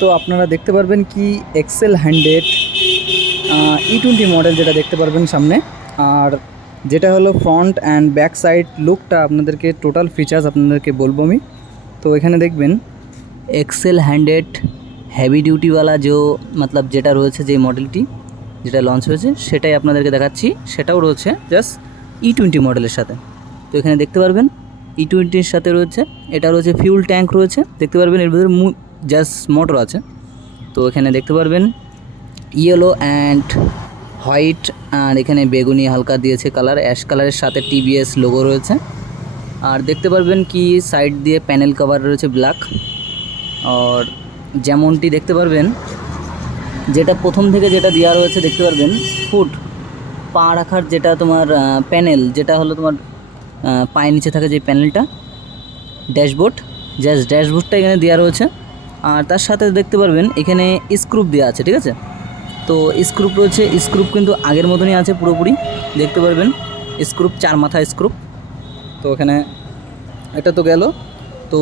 তো আপনারা দেখতে পারবেন কি এক্সেল 100 E20 মডেল যেটা দেখতে পারবেন সামনে। আর যেটা হলো ফ্রন্ট অ্যান্ড ব্যাক সাইড লুকটা আপনাদেরকে টোটাল ফিচার্স আপনাদেরকে বলবো আমি। তো এখানে দেখবেন এক্সেল 100 हैवी ड्यूटी वाला जो मतलब যেটা রয়েছে যে মডেলটি যেটা লঞ্চ হয়েছে সেটাই আপনাদেরকে দেখাচ্ছি। সেটাও রয়েছে জাস্ট E20 মডেলের সাথে। তো এখানে দেখতে পারবেন E20-র সাথে রয়েছে, এটা রয়েছে ফিউল ট্যাঙ্ক রয়েছে, দেখতে পারবেন এর ভিতরে জাস্ট মোটর আছে। তো এখানে দেখতে পারবেন ইয়েলো অ্যান্ড হোয়াইট, আর এখানে বেগুনি হালকা দিয়েছে কালার, অ্যাশ কালারের সাথে TVS লোগো রয়েছে। আর দেখতে পারবেন কি সাইড দিয়ে প্যানেল কভার রয়েছে ব্ল্যাক। আর যেমনটি দেখতে পারবেন যেটা প্রথম থেকে যেটা দেওয়া রয়েছে দেখতে পারবেন ফুট পা রাখার যেটা তোমার প্যানেল, যেটা হলো তোমার পায়ের নিচে থাকে যে প্যানেলটা, ড্যাশবোর্ড, জাস্ট ড্যাশবোর্ডটা এখানে দেওয়া রয়েছে। আর তার সাথে দেখতে পারবেন এখানে স্ক্রুপ দেওয়া আছে, ঠিক আছে। তো স্ক্রুপ রয়েছে, স্ক্রুপ কিন্তু আগের মতনই আছে পুরোপুরি, দেখতে পারবেন স্ক্রুপ 4 মাথা স্ক্রুপ। তো এখানে এটা তো গেল। তো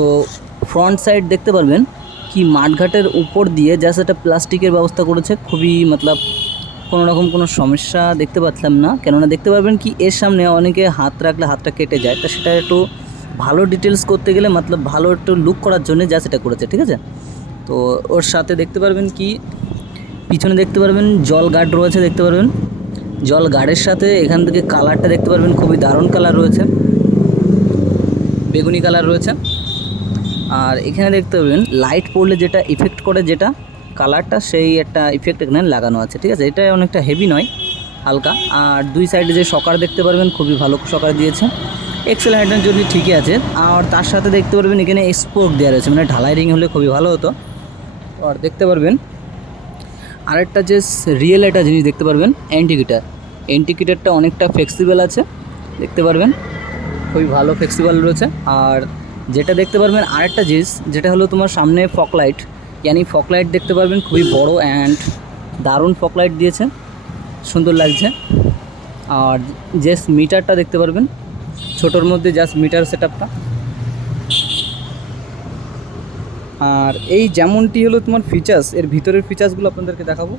ফ্রন্ট সাইড দেখতে পারবেন কি মাঠঘাটের উপর দিয়ে জাস্ট একটা প্লাস্টিকের ব্যবস্থা করেছে, খুবই মতলব কোনো রকম কোনো সমস্যা দেখতে পাচ্ছিলাম না। কেননা দেখতে পারবেন কি এর সামনে অনেকে হাত রাখলে হাতটা কেটে যায়, তা সেটা একটু ভালো ডিটেলস করতে গেলে মতলব ভালো একটু লুক করার জন্য জাস্ট এটা করেছে, ঠিক আছে। তো ওর সাথে দেখতে পারবেন কি পিছনে দেখতে পারবেন জল গার্ড রয়েছে, দেখতে পারবেন জল গার্ডের সাথে এখান থেকে কালারটা দেখতে পারবেন খুবই দারুণ কালার রয়েছে, বেগুনি কালার রয়েছে। আর এখানে দেখতে পাবেন লাইট পড়লে যেটা ইফেক্ট করে যেটা কালারটা, সেই একটা ইফেক্ট এখানে লাগানো আছে, ঠিক আছে। এটা অনেকটা হেভি নয়, হালকা। আর দুই সাইডে যে সকার দেখতে পারবেন খুবই ভালো সকার দিয়েছে, এক্সেল 100 যদি ঠিকই আছে। আর তার সাথে দেখতে পারবেন এখানে স্পোক দেওয়া রয়েছে, মানে ঢালাই রিং হলে খুবই ভালো হতো। আর দেখতে পারবেন আরেকটা যে রিয়েল একটা জিনিস দেখতে পারবেন অ্যান্টিকিটারটা অনেকটা ফ্লেক্সিবল আছে, দেখতে পারবেন খুবই ভালো ফ্লেক্সিবল রয়েছে। আর যেটা দেখতে পারবেন আরেকটা জিনিস যেটা হলো তোমার সামনে ফকলাইট, ইয়ানি ফকলাইট দেখতে পারবেন খুবই বড় অ্যান্ড দারুণ ফকলাইট দিয়েছে, সুন্দর লাগছে। আর জাস্ট মিটারটা দেখতে পারবেন ছোটোর মধ্যে, জাস্ট মিটার সেটআপটা। আর এই যেমনটি হলো তোমার ফিচার্স, এর ভিতরের ফিচার্সগুলো আপনাদেরকে দেখাবো।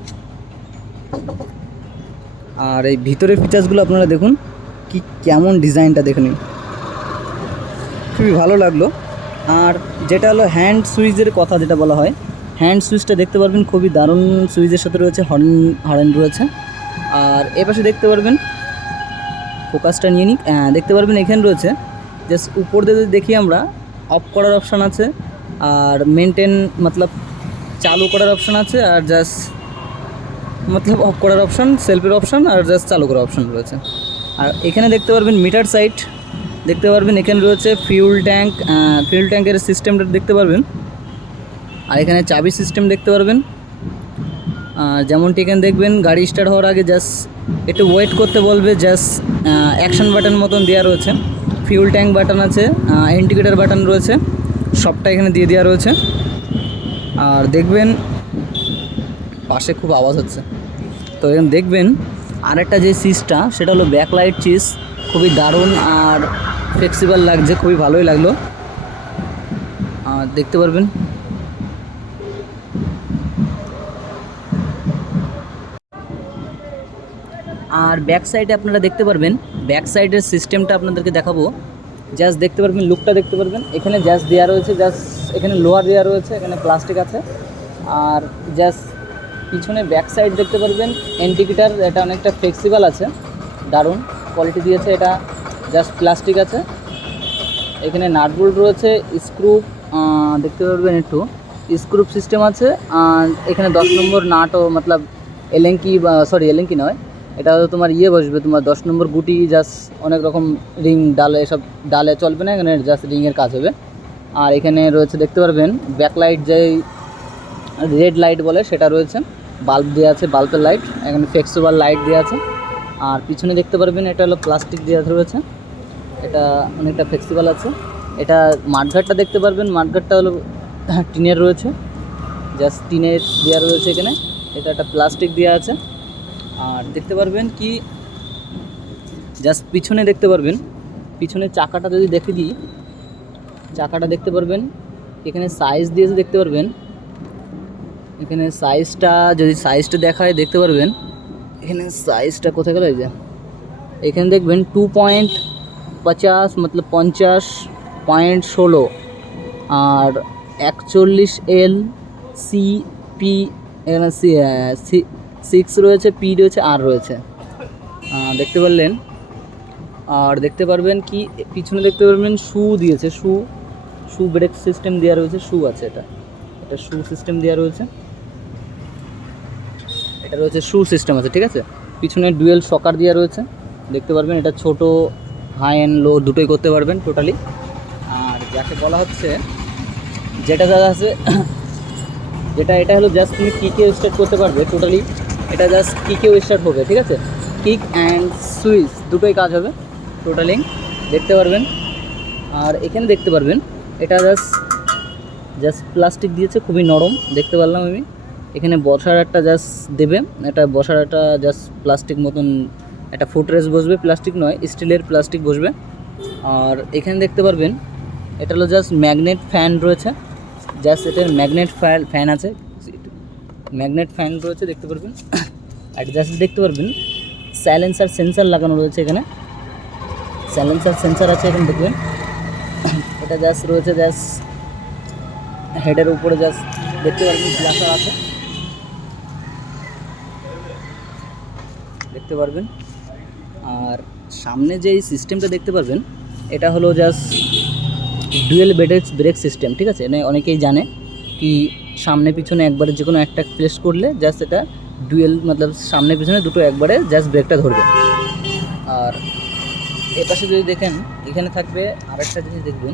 আর এই ভিতরের ফিচার্সগুলো আপনারা দেখুন কি কেমন ডিজাইনটা দেখে নিন, খুবই ভালো লাগলো। আর যেটা হলো হ্যান্ড সুইচের কথা যেটা বলা হয়, হ্যান্ড সুইচটা দেখতে পারবেন খুবই দারুণ সুইচের সাথে রয়েছে, হর্ন রয়েছে। আর এপাশে দেখতে পারবেন ফোকাসটা নিয়ে নিই, দেখতে পারবেন এখানে রয়েছে জাস্ট উপর দিয়ে দেখি আমরা অফ করার অপশান আছে, আর মেনটেন মতলব চালু করার অপশান আছে, আর জাস্ট মতলব অফ করার অপশান, সেলফের অপশান, আর জাস্ট চালু করার অপশান রয়েছে। আর এখানে দেখতে পারবেন মিটার সাইট দেখতে পারবেন, এখানে রয়েছে ফিউল ট্যাঙ্কের সিস্টেমটা দেখতে পারবেন। আর এখানে চাবি সিস্টেম দেখতে পারবেন। যেমনটি এখানে দেখবেন গাড়ি স্টার্ট হওয়ার আগে জাস্ট একটু ওয়েট করতে বলবে, জাস্ট অ্যাকশন বাটন মতন দেওয়া রয়েছে, ফিউল ট্যাঙ্ক বাটন আছে, ইন্ডিকেটার বাটন রয়েছে, সবটা এখানে দিয়ে দেওয়া রয়েছে। আর দেখবেন পাশে খুব আওয়াজ হচ্ছে। তো এখানে দেখবেন আরেকটা যে সিটটা সেটা হলো ব্যাকলাইট চিজ, খুবই দারুণ আর ফ্লেক্সিবল লাগছে, খুবই ভালোই লাগলো। আর দেখতে পারবেন আর ব্যাক সাইডে আপনারা দেখতে পারবেন, ব্যাক সাইডের সিস্টেমটা আপনাদেরকে দেখাবো। জাস্ট দেখতে পারবেন লুকটা দেখতে পারবেন, এখানে জাস্ট দেওয়া রয়েছে, জাস্ট এখানে লোহার দেওয়া রয়েছে, এখানে প্লাস্টিক আছে। আর জাস্ট পিছনে ব্যাক সাইড দেখতে পারবেন ইন্ডিকেটার, এটা অনেকটা ফ্লেক্সিবল আছে, দারুণ কোয়ালিটি দিয়েছে। এটা জাস্ট প্লাস্টিক আছে, এখানে নাট বোল্ট রয়েছে, স্ক্রুপ দেখতে পারবেন, একটু স্ক্রুপ সিস্টেম আছে। আর এখানে 10 নম্বর নাটও মতলব এলেঙ্কি, এলেঙ্কি নয়, এটা হয়তো তোমার বসবে তোমার 10 নম্বর গুটি, জাস্ট অনেক রকম রিং ডালে, এসব ডালে চলবে না, এখানে জাস্ট রিংয়ের কাজ হবে। আর এখানে রয়েছে দেখতে পারবেন ব্যাকলাইট, যেই রেড লাইট বলে সেটা রয়েছে, বাল্ব দেওয়া আছে, বাল্বের লাইট, এখানে ফ্লেক্সিবল লাইট দেওয়া আছে। আর পিছনে দেখতে পারবেন এটা হলো প্লাস্টিক দেওয়া রয়েছে, এটা অনেকটা ফ্লেক্সিবল আছে। এটা মাঠঘাটটা দেখতে পারবেন, মাঠঘাটটা হলো টিনের রয়েছে, জাস্ট টিনের দেওয়া রয়েছে এখানে, এটা একটা প্লাস্টিক দেওয়া আছে। আর দেখতে পারবেন কি জাস্ট পিছনে দেখতে পারবেন, পিছনে চাকাটা যদি দেখে দিই, চাকাটা দেখতে পারবেন এখানে সাইজ দিয়েছে, দেখতে পারবেন এখানে সাইজটা যদি সাইজটা দেখায় দেখতে পারবেন, এখানে সাইজটা কোথায় গেল, এই যে এখানে দেখবেন 2.50 মতলব 50.16 আর 41L CP, এখানে 6 রয়েছে, P রয়েছে, আর রয়েছে, দেখতে পারলেন। আর দেখতে পারবেন কি পিছনে দেখতে পারবেন শু দিয়েছে, শু ব্রেক সিস্টেম দেওয়া রয়েছে, শু আছে, এটা শু সিস্টেম দেওয়া রয়েছে, এটা রয়েছে শু সিস্টেম আছে, ঠিক আছে। পিছনে ডুয়েল শকার দেওয়া রয়েছে, দেখতে পারবেন। এটা ছোট, হাই অ্যান্ড লো দুটোই করতে পারবেন টোটালি। আর যাকে বলা হচ্ছে যেটা দাদা আছে এটা হলো জাস্ট তুমি কিকেও স্টার্ট করতে পারবে টোটালি, এটা জাস্ট কিকেও স্টার্ট হবে, ঠিক আছে। কিক অ্যান্ড সুইচ দুটোই কাজ হবে টোটালি, দেখতে পারবেন। আর এখানে দেখতে পারবেন এটা জাস্ট প্লাস্টিক দিয়েছে, খুবই নরম, দেখতে পারলাম আমি। এখানে বসার একটা জাস্ট দেবে, এটা বসার একটা জাস্ট প্লাস্টিক মতন একটা ফুটরেস্ট বসবে, প্লাস্টিক নয়, স্টিলের প্লাস্টিক বসবে। আর এখানে দেখতে পারবেন এটা হলো জাস্ট ম্যাগনেট ফ্যান রয়েছে, জাস্ট এটার ম্যাগনেট ফ্যান আছে, ম্যাগনেট ফ্যান রয়েছে, দেখতে পারবেন। আর জাস্ট দেখতে পারবেন সাইলেন্সার সেন্সার লাগানো রয়েছে, এখানে সাইলেন্সার সেন্সার আছে, এখানে দেখবেন। এটা জাস্ট রয়েছে জাস্ট হেডের উপরে, জাস্ট দেখতে পারবেন ফ্ল্যাশার আছে, দেখতে পারবেন। আর সামনে যে এই সিস্টেমটা দেখতে পারবেন, এটা হলো জাস্ট ডুয়েল ব্রেক সিস্টেম, ঠিক আছে। এটা অনেকেই জানে কি সামনে পিছনে একবারে যে কোনো একটা প্লেস করলে জাস্ট এটা ডুয়েল মতলব সামনে পিছনে দুটো একবারে জাস্ট ব্রেকটা ধরবে। আর এ পাশে যদি দেখেন, এখানে থাকবে আরেকটা জিনিস দেখবেন,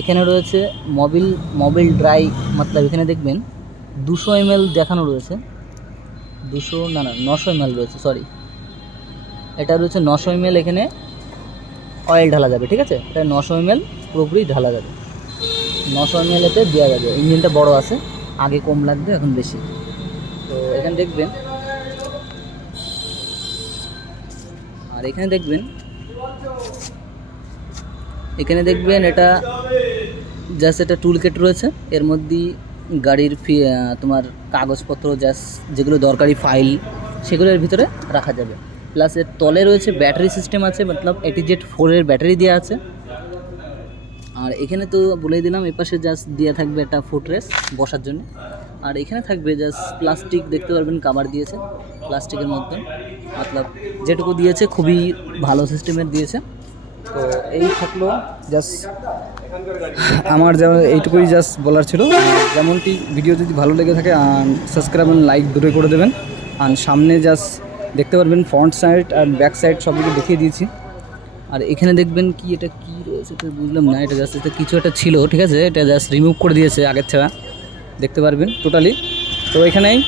এখানে রয়েছে মোবিল ড্রাই মতলব, এখানে দেখবেন 200 ml দেখানো রয়েছে, 900 ml রয়েছে, সরি, এটা রয়েছে 900 ml, এখানে অয়েল ঢালা যাবে, ঠিক আছে। এটা 900 ml পুরোপুরি ঢালা যাবে, 900 ml এতে দেওয়া যাবে। ইঞ্জিনটা বড় আছে, আগে কম লাগবে, এখন বেশি। তো এখানে দেখবেন, আর এখানে দেখবেন এটা জাস্ট এটা টুল কিট রয়েছে, এর মধ্যে গাড়ির তোমার কাগজপত্র জাস্ট যেগুলো দরকারি ফাইল সেগুলো এর ভিতরে রাখা যাবে। প্লাস এর তলে রয়েছে ব্যাটারি সিস্টেম আছে, মতলব ATZ4 ব্যাটারি দেওয়া আছে। আর এখানে তো বলেই দিলাম, এপাশে জাস্ট দেওয়া থাকবে একটা ফুটরেস বসার জন্য। আর এখানে থাকবে জাস্ট প্লাস্টিক, দেখতে পারবেন কাভার দিয়েছে প্লাস্টিকের মধ্যে, মতলব যেটুকু দিয়েছে খুবই ভালো সিস্টেমের দিয়েছে। তো এই থাকলো জাস্ট আমার যেমন এইটুকুই জাস্ট বলার ছিল। যেমনটি ভিডিও যদি ভালো লেগে থাকে সাবস্ক্রাইব এবং লাইক দুটোই করে দেবেন। আর সামনে জাস্ট দেখতে পারবেন ফ্রন্ট সাইড আর ব্যাক সাইড সব কিছু দেখিয়ে দিয়েছি। আর এখানে দেখবেন কি এটা কি রয়েছে এটা বুঝলাম না, এটা জাস্ট এটা কিছু একটা ছিল, ঠিক আছে, এটা জাস্ট রিমুভ করে দিয়েছে আগের ছাড়া, দেখতে পারবেন টোটালি। তো এখানেই